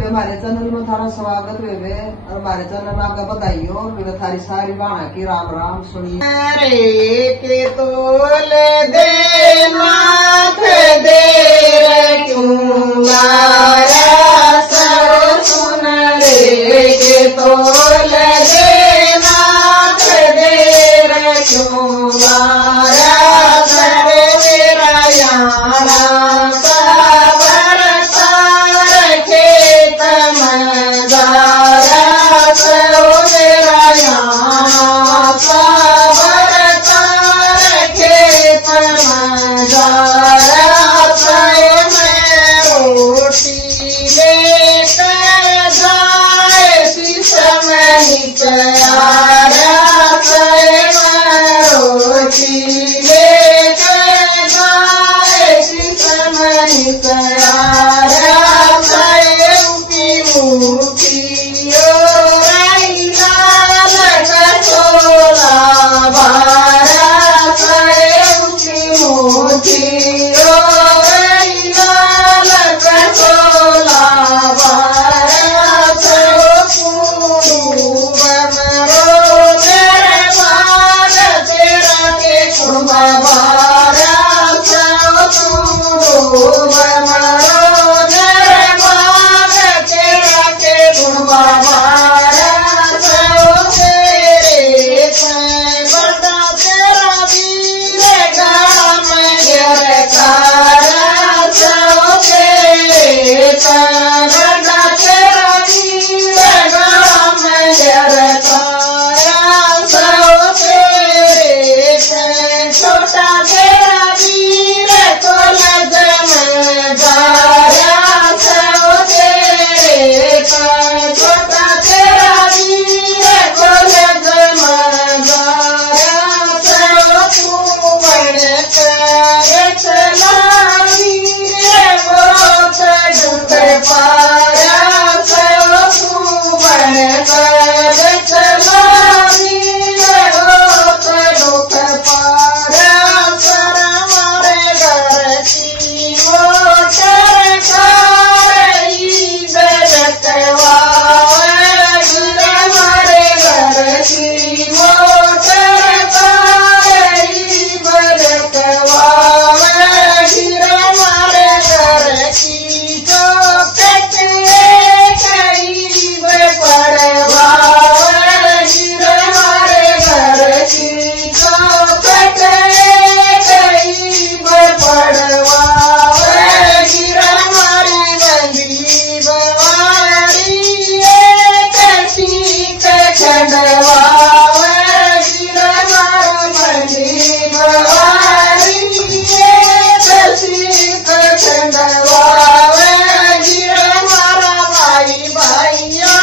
हमारे चैनल में थारा स्वागत वे और हमारे चैनल में आपका बधाइयों वे थारी सारी बाणा की राम राम सुनिए। अरे के तोल दे माथ दे क्यों सर सुन रे के तोल दे माथ दे क्यों सर मेरा यारा भाई